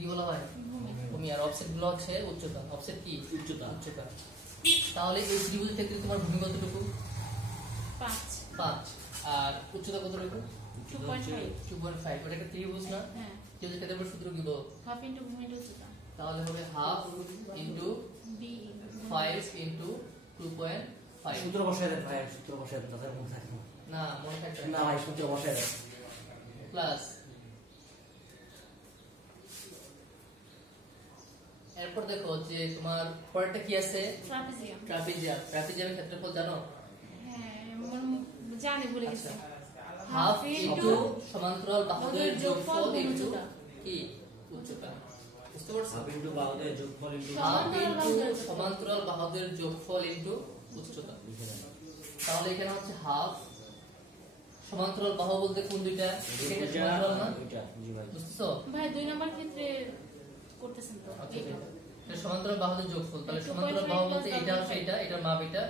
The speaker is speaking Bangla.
কি বলা হয়? ভূমি। আর অফসেট গুলো হচ্ছে উচ্চতা। অফসেট কি? উচ্চতা। উচ্চতা। তাহলে এই ত্রিভুজের ক্ষেত্রে তোমার ভূমি কতটুকু? 5। আর উচ্চতা কতটুকু? 2.5। ওটা একটা ত্রিভুজ না? হ্যাঁ। ত্রিভুজের ক্ষেত্রে আমরা সূত্র কি বলবো? হাফ ইনটু ভূমি ইনটু উচ্চতা। তাহলে হবে হাফ ইনটু b 5 ইনটু 2.5। সূত্র বসায় দেন ভাই, সূত্র বসায় দেন, তাদের মনে থাকে না, মনে থাকবে না ভাই, সূত্র বসায় দেন। প্লাস এরপর দেখো যে তোমার পরেরটা কি আছে? ট্রাপিজিয়াম। ট্রাপিজিয়ামের ক্ষেত্রফল জানো? হ্যাঁ, জানি, ভুলে গেছি। হাফ ইনটু সমান্তরাল বাহুদের যোগফল ইনটু কি? উচ্চতা। বুঝতে পারছো? হাফ ইনটু বাহুদের যোগফল ইনটু সমান্তরাল বাহুদের যোগফল ইনটু উচ্চতা। তাহলে এখানে হচ্ছে হাফ সমান্তরাল বাহু বলতে কোন দুইটা? এটা সমান্তরাল না? বুঝতেছো? ভাই 2 নাম্বার ক্ষেত্রে করতেছেন তো। আচ্ছা, এটা সমান্তরাল বাহুদের যোগফল। তাহলে সমান্তরাল বাহু বলতে এটা হচ্ছে এটা, এটার মাপ এটা।